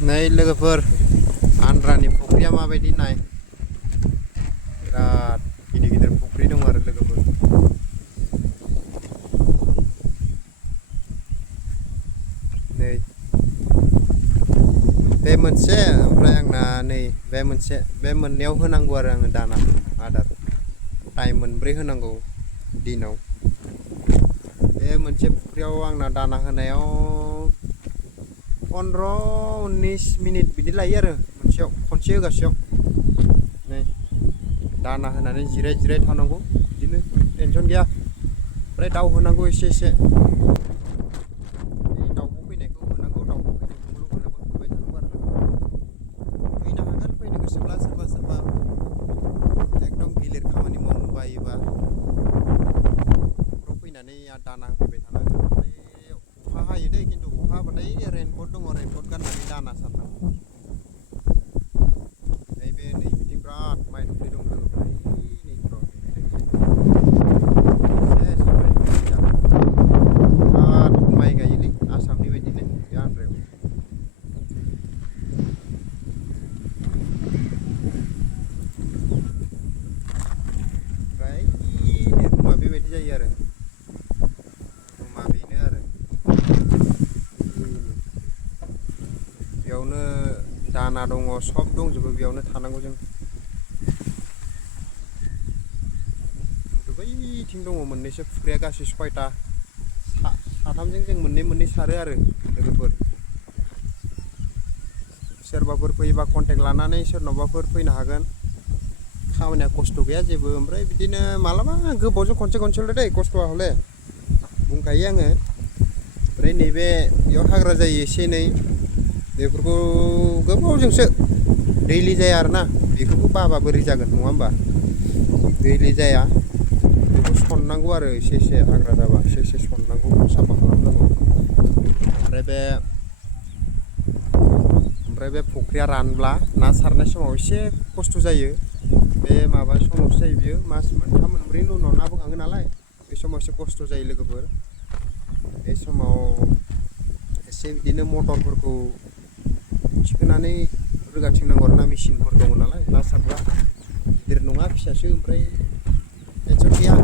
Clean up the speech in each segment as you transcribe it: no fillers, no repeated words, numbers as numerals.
Này लोगोफोर आन्ध्रानि फुख्रिया माबायदि नाय बिराद गिदिर गिदिर फुख्रि दं आरो लोगोफोर नै बे मोनसे ओमफ्राय आंना नै बे मोनसे बे मोननैयाव होनांगौ आरो आङो दाना आदार टाइम मोनब्रै होनांगौ दिनाव बे मोनसे फुख्रियाव आंना दाना होनायाव 15-19 मिनिट बिदि लायो आरो मोनसेयाव खनसे होगासेयाव नै दाना होनानै जिराय जिराय थानांगौ बिदिनो टेनसन गैया ओमफ्राय दाउ होनांगौ एसे एसे दाउखौ फैनायखौ होनांगौ दाउखौ फैनायखौल' होनांगौ होबाय थानांगौ आरो फैनो हागोन फैनो गोसोब्ला सोरबा सोरबा एकदम गिलिर खामानि मावनो बायोबा बेफोराव फैनानै दाना होफैबाय थानांगोन ओमफ्राय अखा हायो दै खिन्थु अखा हाबाथाय रेनकट दङ रेनकट गाननानै दाना सारनांगौ नैबे नै बिथिं बिराद माइ दुब्लि दं लोगोफोर नैफ्राव बिराद माइ गायोलै आसामनि बायदिनो बे आन्ध्रायाव ओमफ्राय रुमा बेबायदि जायो आरो रुमा बेनो आरो बेयावनो दाना दङ सब दंजोबो बेयावनो थानांगौ जों बैथिं दङ मोननैसो फुख्रिया गासै 6टा साथामजों जों मोननै सारो आरो लोगोफोर सोरबाफोर फैयोबा कन्टेक्ट लानानै सोरनावबाफोर फैनो हागोन खामानिया खस्थ' गैया जेबो ओमफ्राय बिदिनो मालाबा गोबावजों खनसेल' दै खस्थ'आ हले बुंखायो आङो ओमफ्राय नैबे बेयाव हाग्रा जायो एसे एनै बेफोरखौ गोबावजोंसो दैलि जाया आरोना बेखौबो बाबा बोरै जागोन नङा होमबा दैलि जाया बेखौ सननांगौ आरो एसे एसे हाग्रा जाबा एसे एसे सननांगौ साफा खालामनांगौ ओमफ्राय बे फुख्रिया रानब्ला ना सारनाय समाव एसे खस्थ' जायो बे माबा समावसो जायो बियो मास मोनथाम मोनब्रैनि उनाव ना बोखाङो नालाय बे समाव एसे खस्थ' जायो लोगोफोर बे समाव एसे बिदिनो मटरफोरखौ थिखोनानै रोगाथिंनांगौ आरो ना मेचिनफोर दङ नालाय ना सारग्रा गिदिर नङा फिसासो ओमफ्राय टेनसन गैया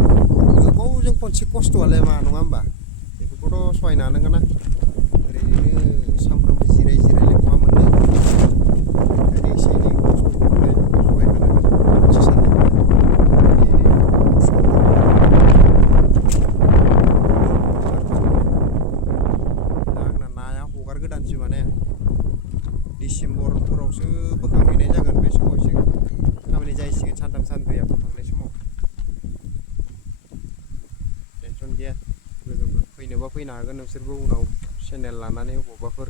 गोबावजों खनसे खस्थ'आलाय मा नङा होमबा बेफोरखौथ' सहायनो हानांगोन ना ओरैनो सानफ्रोमबो जिराय जिरायलाय बहा मोननो ओंखायनो एसे एनै खस्थ'खौलाय सहायखानांगोन मोनसे साननाय दा आंना नाया हगार गोदानसो माने डिसेम्बरफोरावसो बोखांहैनाय जागोन बे समाव एसे खामानि जाहैसिगोन सानथाम सानब्रैया बोखांनाय समाव टेनसन गैया लोगोफोर फैनोबा फैनो हागोन नोंसोरबो उनाव चेनेल लानानै बबावबाफोर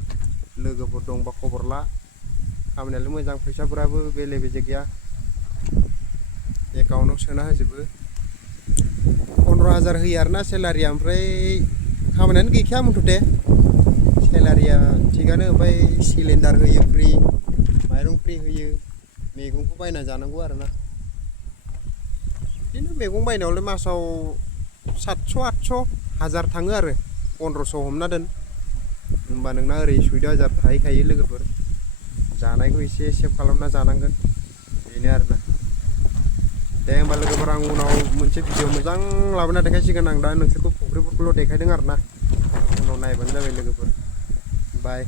लोगोफोर दंबा खबर ला खामानियालाय मोजां फैसाफोराबो बेले बेजे गैया एकाउन्टाव सोना होजोबो 15,000 होयो आरोना सेलारिया ओमफ्राय खामानियानो गैखाया मुथथे सेलारिया थिगानो ओमफ्राय सिलिन्डार होयो फ्रि माइरं फ्रि होयो मैगंखौ बायना जानांगौ आरोना बिदिनो मैगं बायनायावलाय मासाव 700-800 थाङो आरो 1500 हमना दोन होमबा नोंना ओरै 14,000 थाहैखायो लोगोफोर जानायखौ एसे सेभ खालामना जानांगोन बेनो आरोना दे होमबा लोगोफोर आं उनाव मोनसे भिडिअ मोजां लाबोना देखायसिगोन आं दा नोंसोरखौ फुख्रिफोरखौल' देखायदों आरोना उनाव नायबानो जाबाय लोगोफोर बाय